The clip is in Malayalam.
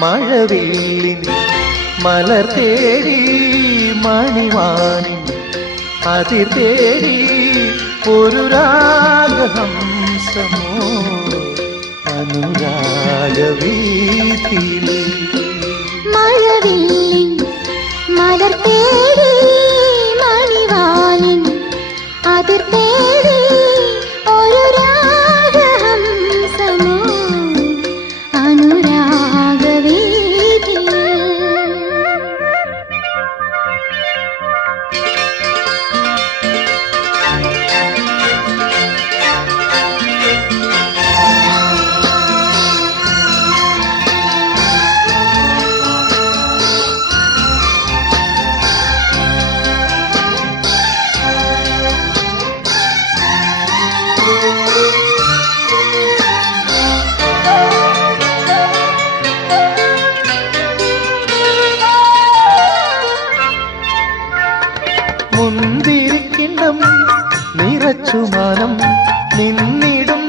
മഴവില്ലിൻ മലർ തേടി മണിവാനിൻ അതിർ തേടി ഒരു രാഗഹംസമോ അനുരാഗവീതിയിൽ മഴവില്ലിൻ മലർ തേടി മണിവാനിൻ അതിർ തേടി ഒരു രാഗഹംസമോ അനുരാഗവീതിയിൽ. മുന്തിരിക്കിണ്ണം നിറച്ചു മാനം നിന്നിടും